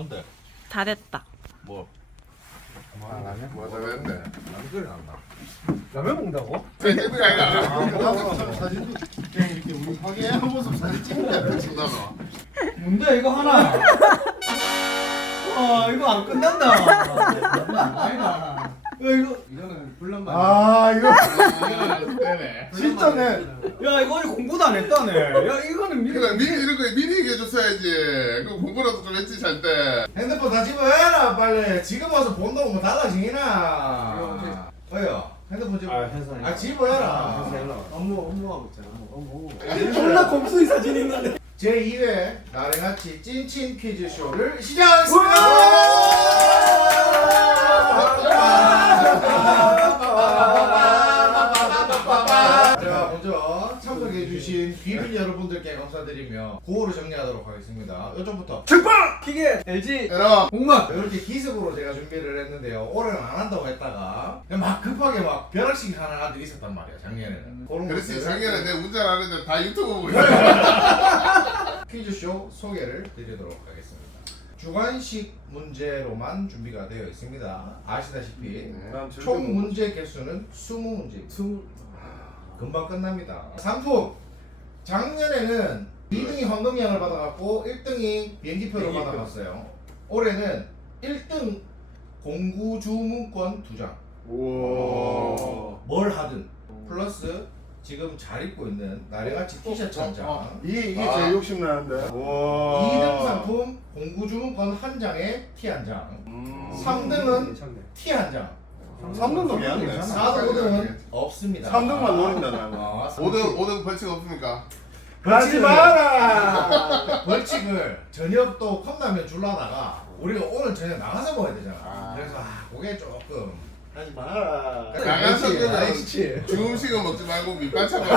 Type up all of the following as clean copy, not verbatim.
안돼. 다 됐다. 뭐? 라면? 뭐가 잘했는데? 남들이 난다. 라면 먹는다고? 팬집이 아니라 사진 이렇게 우리 화기애애한 모습 사진 찍는다. 쳐다봐. 뭔데 이거 하나? 이거 안 끝난다. 아니다. 이거는 불난만. 이거 때네. 진짜네. 야 이거 어제 공부도 안 했다네. 야 이거는 그래 미리 이런 거 미리 얘기해 줬어야지. 그 공부라도 좀 했지 잘 때. 핸드폰 다 집어해라 빨리. 지금 와서 본다고 뭐 달라지나? 어여 핸드폰 집어. 회사에. 집어해라. 업무하고 있잖아. 업무. 존나 검수의 사진 있는데. 제 2회 나래같이 찐친 퀴즈쇼를 시작하겠습니다. 자 먼저 참석해주신 귀빈 여러분들께 감사드리며 구호를 정리하도록 하겠습니다. 이쪽부터 trực棒 기계 LG 에러. 공만 이렇게 기습으로 제가 준비를 했는데요. 올해는 안 한다고 했다가 그냥 막 급하게 막 벼락치기 하는 아들이 있었단 말이야 작년에는. 그런 그렇지 것들. 작년에 내 운전하는데 다 유튜브 보고 있어. 퀴즈쇼 소개를 드리도록 하겠습니다. 주관식 문제로만 준비가 되어 있습니다. 아시다시피 총 문제 개수는 20문제. 금방 끝납니다. 상품! 작년에는 2등이 황금양을 받아갔고 1등이 비행기표를 받아갔어요. 올해는 1등 공구주문권 2장. 뭘 하든 플러스 지금 잘 입고 있는 나래같이 티셔츠 한 장. 이게 제일 욕심나는데. 2등 상품 공구주문권 한 장에 티 한 장. 3등은 티 한 장. 3등도 괜찮네. 4등, 5등은 없습니다. 3등만 노린다 나는. 5등 벌칙 없습니까? 가지 마라. 벌칙을 저녁도 컵라면 줄라다가 우리가 오늘 저녁 나가서 먹어야 되잖아. 그래서 그게 조금 하지 마라. 나가서 그렇지. 중식은 먹지 말고 밑반찬 먹어.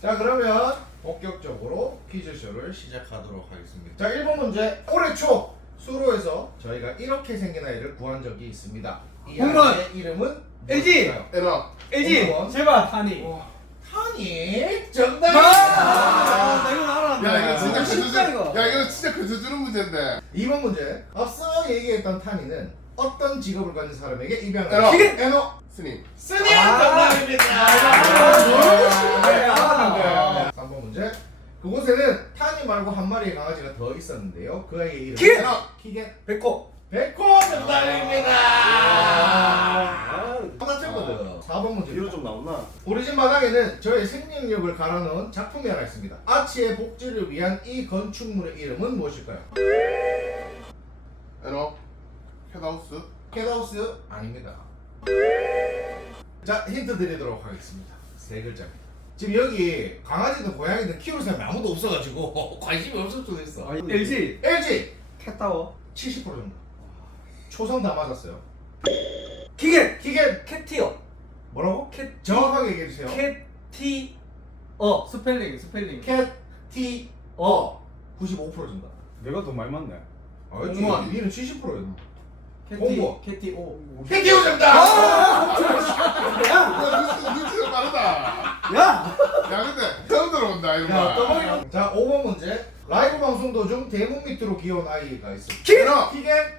자 그러면 본격적으로 퀴즈쇼를 시작하도록 하겠습니다. 자 1번 문제. 올해 초 수로에서 저희가 이렇게 생긴 아이를 구한 적이 있습니다. 이 홈런! 아이의 이름은 LG! 무엇일까요? 에러. LG 공무원. 제발 타니. 타니 정답. 나 이거 알아. 야 이거 진짜 쉽다 그저 이거. 야 이거 진짜 그저 주는 문제인데. 2번 문제. 앞서 얘기했던 타니는 어떤 직업을 가진 사람에게 입양을 에너. 시킨 에너 스님. 스님 정답입니다. 알았는데. 3번 문제. 그곳에는 타니 말고 한 마리의 강아지가 더 있었는데요. 그 아이의 이름은 키겐! 에너. 키겐. 백호. 백호 정답입니다. 하나 쳤거든. 4번 문제. 뒤로 좀 나오나? 우리 집 마당에는 저의 생명력을 갈아넣은 작품이 하나 있습니다. 아치의 복지를 위한 이 건축물의 이름은 무엇일까요? 에러. 캣하우스. 캣하우스 아닙니다. 자 힌트 드리도록 하겠습니다. 세 글자입니다. 지금 여기 강아지든 고양이든 키우는 사람이 아무도 없어가지고 관심이 없을 수도 있어. LG LG 캣타워. 70% 정도. 초성 다 맞았어요. 기계 기계 캣티어. 뭐라고? 캣 정확하게 얘기해 주세요. 캣티어. 스펠링. 캣 T 어 95% 정답. 내가 더 많이 맞네. 공무원 니는 70%였나? 공무원. 캣티오. 캣티오 정답. 야 눈치가 빠르다. 야. 야 근데 처음 들어본다 이런 야, 말. 떠먹이. 자 5번 문제. 라이브 방송 도중 대문 밑으로 기어온 아이가 있습니다. 키겐! 키겐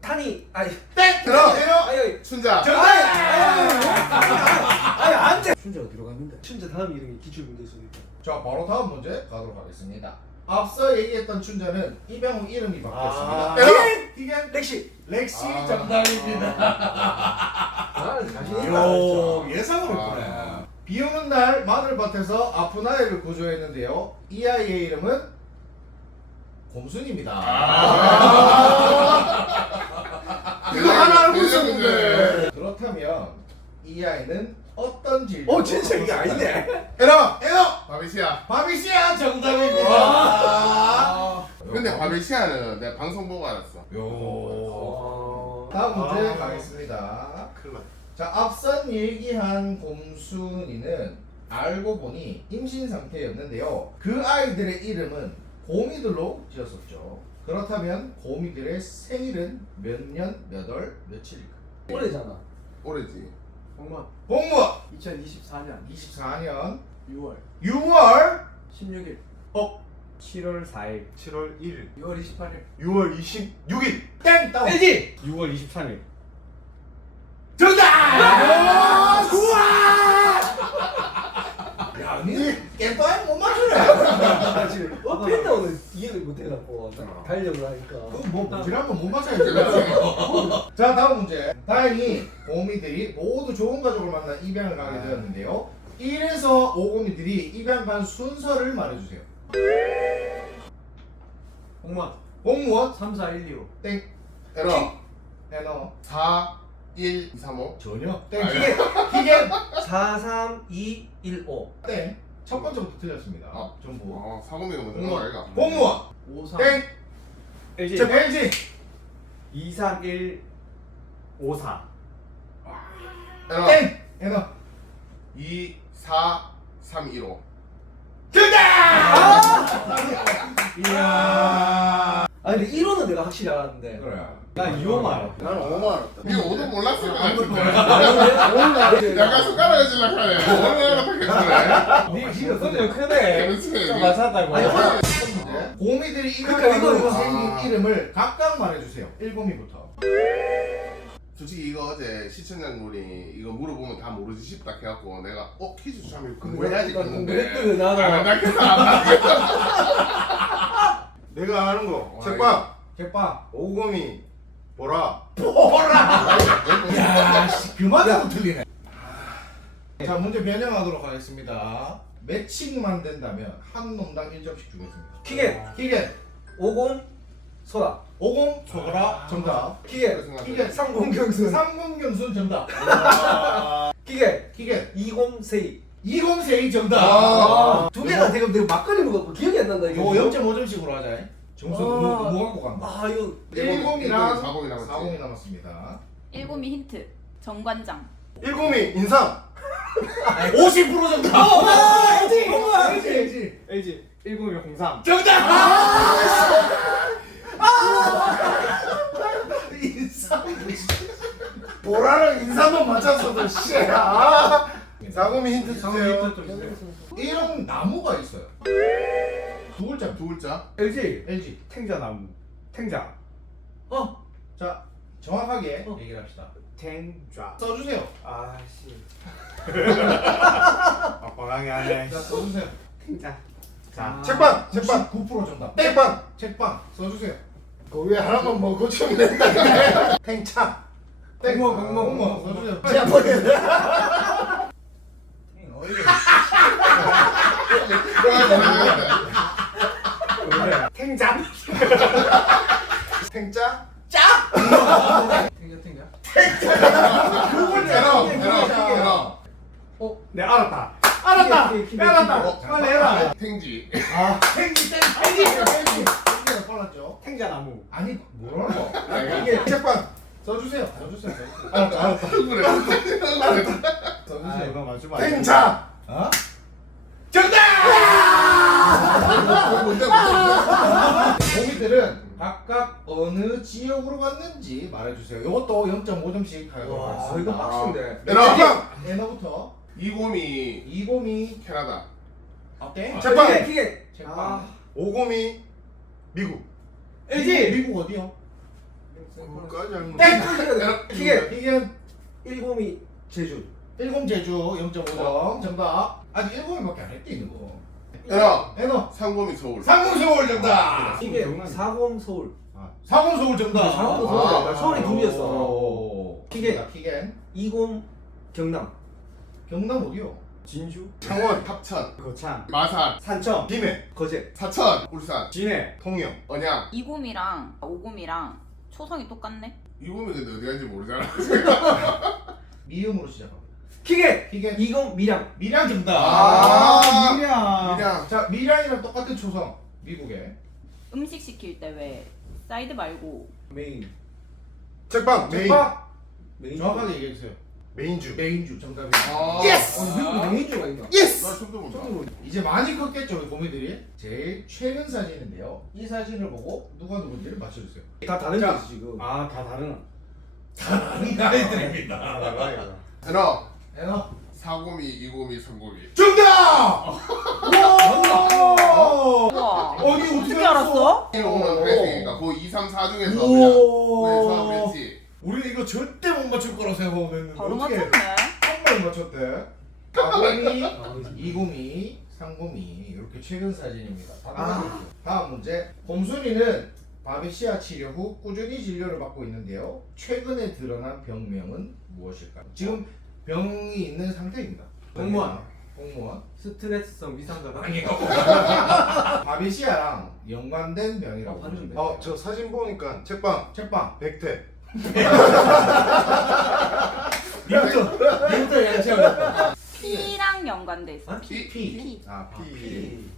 타니. 아니. 땡 들어. 아니. 춘자. 정답. 아니 안 돼. 춘자 어디로 갔는데? 춘자 다음 이름이 기출 문제 있으니까. 자 바로 다음 문제 가도록 하겠습니다. 앞서 얘기했던 춘자는 입양 후 이름이 바뀌었습니다. 키겐 렉시. 렉시 정답입니다. 자신 요 예상을 아. 했구나. 비 오는 날 마늘밭에서 아픈 아이를 구조했는데요. 이 아이의 이름은 곰순입니다. 이거 하나 알고 대장 있었는데. 그렇다면 이 아이는 어떤 질병? 진짜 이게 아니네. 에너 바비시아. 바비시아 정답입니다. 근데 바비시아는 내가 방송 보고 알았어. 요. 다음 문제 가겠습니다. 큰일 났다. 자, 앞선 얘기한 곰순이는 알고 보니 임신 상태였는데요. 그 아이들의 이름은 곰이들로 지었었죠. 그렇다면 곰이들의 생일은 몇 년, 몇 월, 며칠일까? 올해잖아. 오래지. 공무원. 공무원 2024년 24년 6월 6월 16일. 7월 4일 7월 1일 6월 28일. 6월 26일 땡! 다운! LG. 6월 23일 정답! 우와! 야, 니 깨빠야 못 맞추네. 아 지금 팬다운을 이해를 못해갖고 달력을 하니까. 그거 뭐 무지라면 못 맞춰야지. 자, 다음 문제. 다행히 곰이들이 모두 좋은 가족을 만나 입양을 가게 되었는데요. 1에서 5곰이들이 입양 간 순서를 말해주세요. 공무원. 공무원 3, 4, 1, 2, 5. 땡. 에러 해너 4 1 2 3 5 전혀 땡. 아니. 기계 4, 3, 2, 1, 5. 땡. 첫 번째부터 틀렸습니다. 어? 전부. 사고미가 먼저 공무원. 나가 공무원 5, 3. 땡. LG 자, LG 231 54 에러 땡. 해너 2 4 3 1 5 정답! 이야. 아 근데 1호는 내가 확실히 알았는데. 그래. 나 2호만 알아 나는 5만 알았다. 이거 5도 몰랐을 것 같은데 오늘 약간 숟가락을 질락하네 5를 알았겠네 니 지금 소리 크네 그렇지 좀 맞췄다고 아니, 곰이들이 그러니까 이거, 입양하고 이거. 생긴 이름을 각각 말해주세요. 1곰이부터. 솔직히 이거 어제 시청자분이 이거 물어보면 다 모르지 싶다 해갖고 내가 퀴즈 추첨을 그래, 공부해야지 그래, 했는데 그래, 나도. 안 하겠다 내가 아는 거. 와, 책방. 개빠. 오곰이 보라. 보라! 야, 씨, 그만해도 틀리네. 자, 문제 변형하도록 하겠습니다. 매칭만 된다면 한 놈당 1점씩 주겠습니다. 키겐. 기계 50 소라. 50 소거라 정답. 키겐. 기계 30 경순. 30 경순 정답. 키겐. 기계 20 세이. 20 세이 정답. 두 개가 지금 내가 막걸리 먹었고 기억이 안 난다 이거. 이거 0.5점씩으로 하자. 점수 뭐 갖고 간다. 아 이거 1곰이랑 4곰이 남았지 4곰이 남았습니다. 1곰이 힌트. 정관장. 1곰이 인삼. 50% 정답. LG. LG 101 03 보라랑 인삼만 맞췄어도 씨. 아. 4곰이 힌트 주세요. 이런 나무가 있어요. 두 글자. 두 글자 LG LG. 탱자나무 탱자 자, 정확하게 얘기를 합시다. 탱자 써주세요. 아씨 빡빡하게 하네 자, 써주세요. 탱자 자 책방. 책방. 9% 정답. 책방. 책방 써주세요. 그 위에 하나만 뭐 고치면 된다. 탱차. 공무원 써주세요. 탱자 탱짜. 탱자. 에러 네 알았다 알았다. 빨리 해라 탱지 땡기 빨랐죠. 탱자나무 아니 뭐라고? 이게 책방. 써주세요. 써주세요. 알았다. 그래 아 써주세요. 이거 맞추면 안 돼. 탱차. 어? 곰이들은 각각 어느 지역으로 갔는지 말해주세요. 이것도 0.5점씩 하도록 와 하겠습니다. 이거 빡신데. 에러 에너부터 이곰이 이곰이 캐나다 어때? 책방. 키겐. 책방. 5곰이 미국. LG. 미국 어디요? 그거까지 알면. 땡! 키겐. 이게 1곰이 제주. 1곰 제주 0.5점 정답. 아직 1곰이밖에 안 했대 이거. 에러 에너 상곰이 서울 상공 서울 정답. 키겐. 40 서울. 상공 서울 정답. 상공 서울. 서울이 둘이었어. 오. 키겐. 키겐. 20 경남. 경남 어디요? 진주 창원 합천 거창 마산 산청 김해. 거제. 사천 울산 진해 통영. 언양 2곰이랑 5곰이랑 초성이 똑같네. 이곰이 근데 어디 간지 모르잖아 미음으로 시작합니다. 키겐. 키겐. 20 밀양. 밀양 정답. 아, 미량 그냥 자, 밀양이랑 똑같은 초성. 미국에. 음식 시킬 때 왜 사이드 말고 메인. 책방. 메인. 책방. 메인. 정확하게 얘기해 주세요. 메인주. 메인주 정답입니다. 예스 미국 메인주가 있나? 나 처음 들어본다 이제 많이 컸겠죠, 우리 고민들이. 제일 최근 사진인데요. 이 사진을 보고 누가 누군지를 맞춰주세요. 다 다른 자. 거지 지금. 아다 다른 다른 아이들입니다. 에러 에너 4고미, 2고미, 3고미. 정답! 와! 우와. 어디 어떻게 알았어? 오늘 회생이니까 그 2, 3, 4 중에서 그냥 우와. 왜 했지? 우리 이거 절대 못 맞출 거라 생각하고 했는데 바로 어떻게 맞췄네. 한 번에 맞췄대? 4고미, 2고미, 3고미 이렇게 최근 사진입니다. 다음 문제. 곰순이는 바비시아 치료 후 꾸준히 진료를 받고 있는데요. 최근에 드러난 병명은 무엇일까요? 지금 병이 있는 상태입니다. 공무원. 공무원. 스트레스성 위상자가. 바비시아랑 연관된 병이라고 보시면 돼요. 저 사진 보니까 책방 책방. 백태. 니부터 얘기해야 P랑 연관돼 있어. P. 아, P.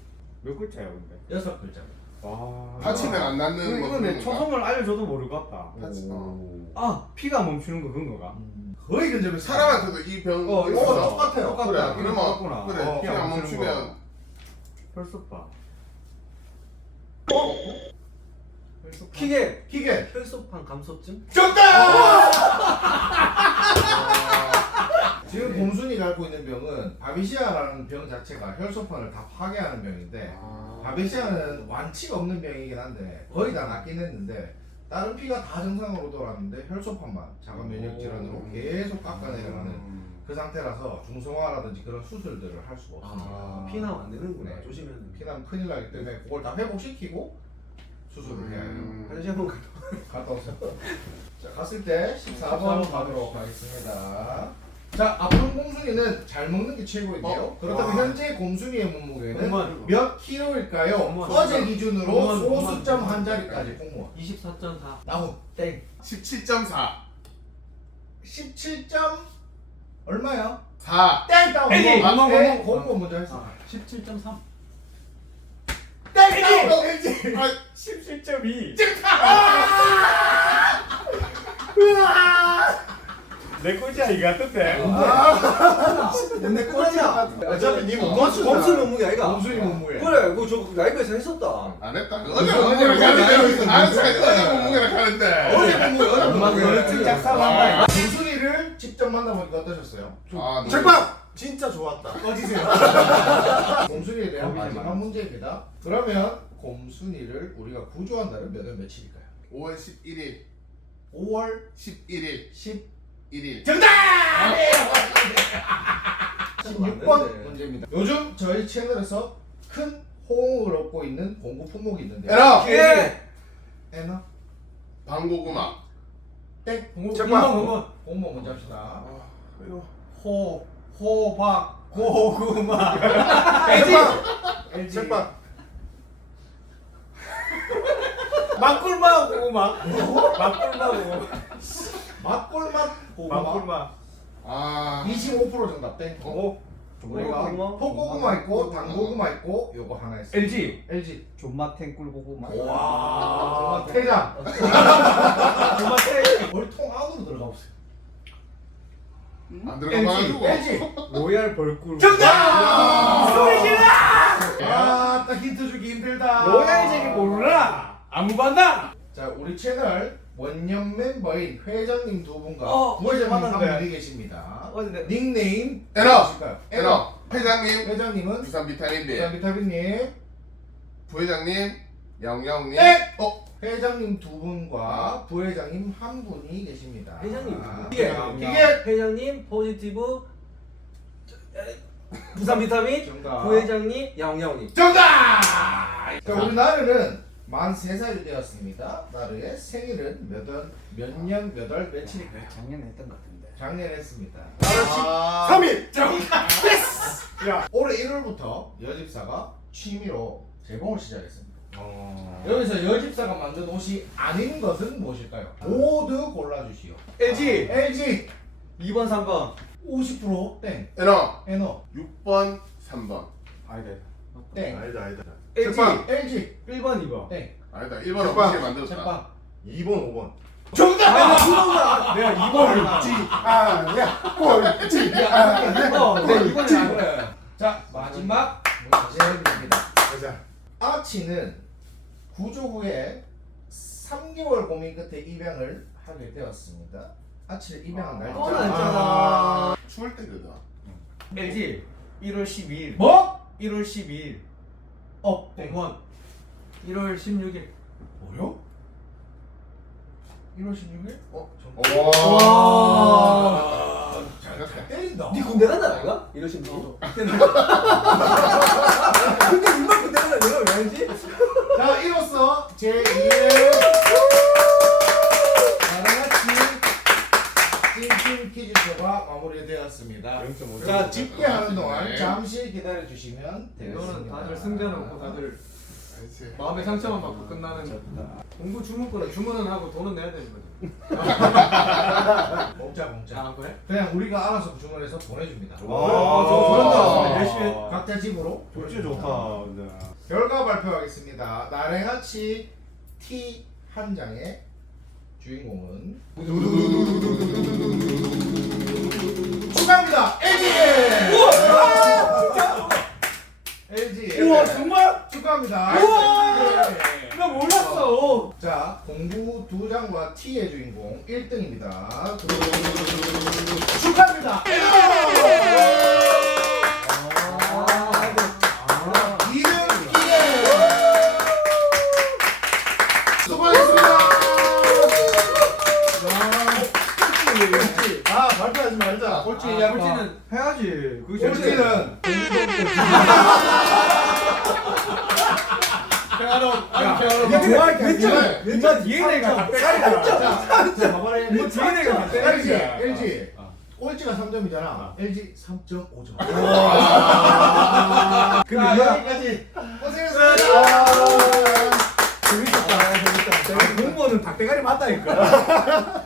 몇 글자야 근데? 6글자. 와. 다치면 안 낫는 뭐 이거 내 그런 건가? 초성을 알려줘도 모를 것 같다. 다치- 아 피가 멈추는 거 그런 거가? 거의 근접해. 사람한테도 이 병 똑같아요. 그래 그러면 똑같구나. 그래 피 안 멈추면 혈소파. 기계 기계. 혈소판 감소증. 정답! 지금 곰순이가 앓고 있는 병은 바비시아라는 병 자체가 혈소판을 다 파괴하는 병인데 바비시아는 완치가 없는 병이긴 한데 거의 다 낫긴 했는데 다른 피가 다 정상으로 돌아왔는데 혈소판만 자가 면역 질환으로 계속 깎아내려가는 그 상태라서 중성화라든지 그런 수술들을 할 수가 없습니다. 피나면 안 되는구나. 네. 조심해야 돼. 피나면 큰일 나기 때문에 그걸 다 회복시키고 수술을 해야 해요. 화장실 한번 갔다 오세요. 자, 갔을 때 14번 가도록 하겠습니다. 자, 아픈 곰순이는 잘 먹는 게 최고인데요. 그렇다면 현재 곰순이의 몸무게는 몇 킬로일까요? 어제 기준으로 소수점 한 자리까지 공무원. 24.4. 나훈 땡. 17.4 17점 얼마요? 4 땡 다운. LG! 공무원 먼저 했어. 17.3. 땡 다운. LG. 17.2. 내 꼴찌야 이거 같은데. 내 꼴찌야. 어차피 니 못 검수 맞추잖아. 몸무게 아이가. 곰순이 몸무게. 그래, 그저 라이브에서 했었다. 안 했다 어제 몸무게를 가는데 어제 몸무게를 가는데 어제 몸무게 어제 몸무게. 얼른 작살난다. 곰순이를 직접 만나보니까 어떠셨어요? 아 책방 진짜 좋았다. 꺼지세요. 곰순이에 대한 마지막 문제입니다. 그러면 곰순이를 우리가 구조한다는 몇월 며칠일까요? 5월 11일 5월 11일 11일. 1일 정답! 안 16번 되는데. 문제입니다. 요즘 저희 채널에서 큰 호응을 얻고 있는 공구 품목이 있는데요. 에라 예. 에너? 방고구마 땡. 책방. 공무 먼저 합시다. 호박 고구마. LG. 책방. 막꿀맛 고구마. 막꿀맛 고구마. 맛꿀맛 고구마. 막꿀맛. 아 25% 정답 땡. 우리가 고구마? 포고구마 있고 당고구마 있고 요거 하나 있어요. LG. LG. 존맛탱 꿀고구마. 와. 퇴장. 존맛탱. 월통 안으로 들어가 보세요. 안 들어가가지고 LG. 로얄 벌꿀. 정답! 소리 질러! 아, 딱 힌트 주기 힘들다. 로얄쟁이 몰라. 안 받나? 자, 우리 채널 원년 멤버인 회장님 두 분과 어제 부회장님 한 만났네. 분이 계십니다. 어제 닉네임 에러! 무엇일까요? 에러 회장님 회장님은 유산 비타민님 비타민님. 부회장님 양양님 땡! 회장님 두 분과 부회장님 한 분이 계십니다. 회장님 아, 누구? 기계. 기계. 회장님 포지티브. 부산 비타민. 정답. 부회장님 양양님. 정답! 자, 우리 나르는 만 3살 되었습니다. 나르의 생일은 몇 년, 몇 월, 며칠일까요? 작년에 했던 것 같은데. 작년에 했습니다. 3일. 정답! 올해 1월부터 여집사가 취미로 재봉을 시작했습니다. 여기서 여집사가 만든 옷이 아닌 것은 무엇일까요? 모두 골라주시오. LG. LG 2번 3번. 50% 땡. 에러 에너 6번 3번 아니다. 땡. 아니다. LG. 책방. LG 1번 2번. 땡. 아니다 1번은 책방. 혹시 만들었다 책방 2번 5번. 정답! 내가 2번을 아니야. 꼴찌. 아니야. 내 2번을 안 그래. 자, 마지막 문제입니다. 가자. 아치는 구조 후에 3개월 고민 끝에 입양을 하게 되었습니다. 아치를 입양한 날짜. 뻔했잖아. 추울 때거든 LG 1월 12일. 뭐? 1월 12일. 공원 1월 16일. 뭐요? 1월 16일? 와. 잘 때린다. 니 군대 간다 아이가? 이러신 분. 근데 인만 군대 간다 내가 왜 알지? 자, 이로써 제2회 나랑같이 찐찐 퀴즈쇼가 마무리되었습니다. 자, 집계하는 동안 잠시 기다려주시면 이거는 되겠습니다. 다들 승자는 없고 다들 마음의 상처만 받고 끝나는 공부 주문권은 주문은 하고 돈은 내야 되는 거지. 공짜 공짜. 아 그래? 그냥 우리가 알아서 주문해서 보내줍니다. 잘한다. 열심히 각자 집으로. 진짜 좋다. 근데. 결과 발표하겠습니다. 나래같이 T 한 장의 주인공은 축하합니다. LG. LG. 우와 정말? 축하합니다. 나 몰랐어. 자, 공부 두 장과 T의 주인공 1등입니다. 축하합니다. 2등 수고하셨습니다. 아, 발표하지 말자. 꼴찌 야 꼴찌는 해야지. 그게 꼴찌는 네가 좋아할 게 아니라 몇 네가 DNA가 닭대가리다. 자, 봐봐라. 너 DNA가 LG, 닭대가리야. LG. 꼴찌가 3점이잖아. LG 3.5점. 근데 여기까지 고생했습니다. 재밌었다. 재밌다. 공무원은 닭대가리 맞다니까.